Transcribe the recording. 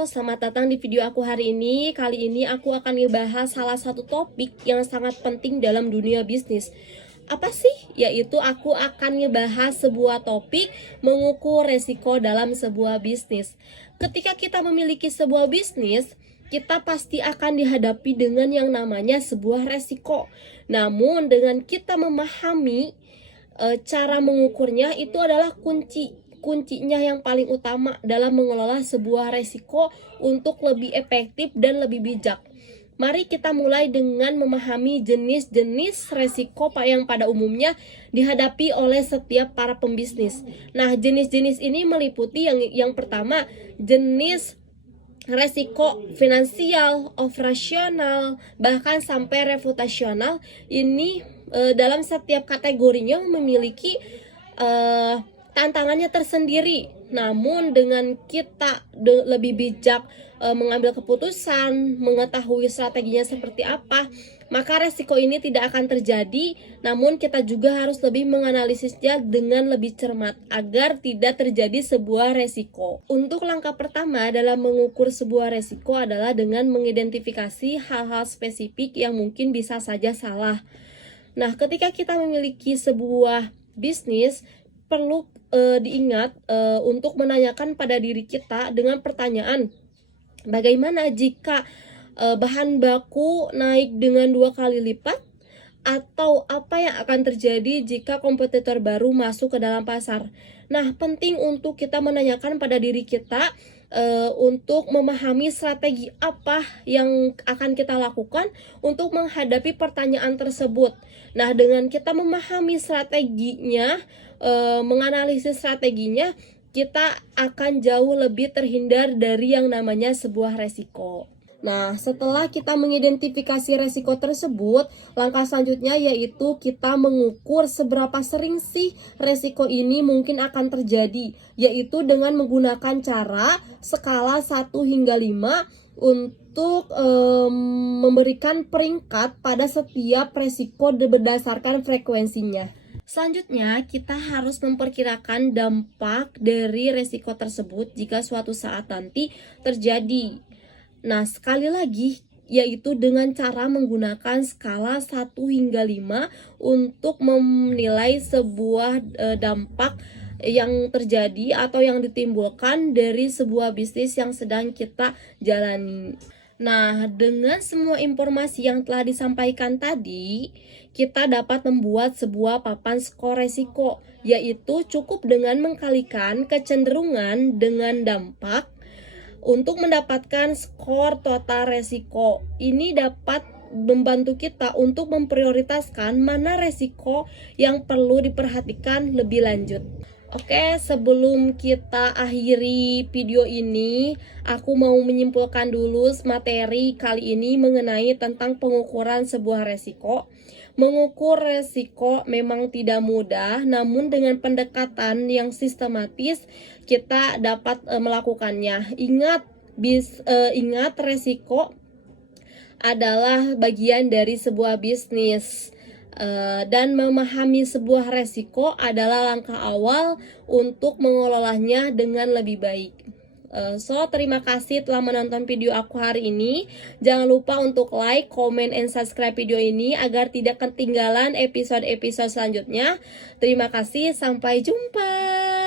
Halo, selamat datang di video aku hari ini. Kali ini aku akan ngebahas salah satu topik yang sangat penting dalam dunia bisnis. Apa sih? Yaitu aku akan ngebahas sebuah topik mengukur resiko dalam sebuah bisnis. Ketika kita memiliki sebuah bisnis, kita pasti akan dihadapi dengan yang namanya sebuah resiko. Namun dengan kita memahami cara mengukurnya, itu adalah kuncinya yang paling utama dalam mengelola sebuah resiko untuk lebih efektif dan lebih bijak. Mari kita mulai dengan memahami jenis-jenis resiko yang pada umumnya dihadapi oleh setiap para pembisnis. Nah, jenis-jenis ini meliputi yang pertama, jenis resiko finansial, operasional, bahkan sampai reputasional. Ini dalam setiap kategorinya memiliki tantangannya tersendiri. Namun dengan kita lebih bijak mengambil keputusan, mengetahui strateginya seperti apa, maka resiko ini tidak akan terjadi. Namun kita juga harus lebih menganalisisnya dengan lebih cermat agar tidak terjadi sebuah resiko. Untuk langkah pertama dalam mengukur sebuah resiko adalah dengan mengidentifikasi hal-hal spesifik yang mungkin bisa saja salah. Nah, ketika kita memiliki sebuah bisnis, perlu diingat untuk menanyakan pada diri kita dengan pertanyaan, bagaimana jika bahan baku naik dengan 2 kali lipat? Atau apa yang akan terjadi jika kompetitor baru masuk ke dalam pasar? Nah, penting untuk kita menanyakan pada diri kita untuk memahami strategi apa yang akan kita lakukan untuk menghadapi pertanyaan tersebut. Nah, dengan kita memahami strateginya, menganalisis strateginya, kita akan jauh lebih terhindar dari yang namanya sebuah resiko. Nah, setelah kita mengidentifikasi resiko tersebut, langkah selanjutnya yaitu kita mengukur seberapa sering sih resiko ini mungkin akan terjadi, yaitu dengan menggunakan cara skala 1 hingga 5 untuk memberikan peringkat pada setiap resiko berdasarkan frekuensinya. Selanjutnya, kita harus memperkirakan dampak dari resiko tersebut jika suatu saat nanti terjadi. Nah, sekali lagi, yaitu dengan cara menggunakan skala 1 hingga 5 untuk menilai sebuah dampak yang terjadi atau yang ditimbulkan dari sebuah bisnis yang sedang kita jalani. Nah, dengan semua informasi yang telah disampaikan tadi, kita dapat membuat sebuah papan skor resiko, yaitu cukup dengan mengkalikan kecenderungan dengan dampak untuk mendapatkan skor total resiko. Ini dapat membantu kita untuk memprioritaskan mana resiko yang perlu diperhatikan lebih lanjut. Oke, sebelum kita akhiri video ini, aku mau menyimpulkan dulu materi kali ini mengenai tentang pengukuran sebuah resiko. Mengukur resiko memang tidak mudah, namun dengan pendekatan yang sistematis kita dapat melakukannya. Ingat resiko adalah bagian dari sebuah bisnis. Dan memahami sebuah resiko adalah langkah awal untuk mengelolanya dengan lebih baik. Terima kasih telah menonton video aku hari ini. Jangan lupa untuk like, comment, and subscribe video ini agar tidak ketinggalan episode-episode selanjutnya. Terima kasih, sampai jumpa.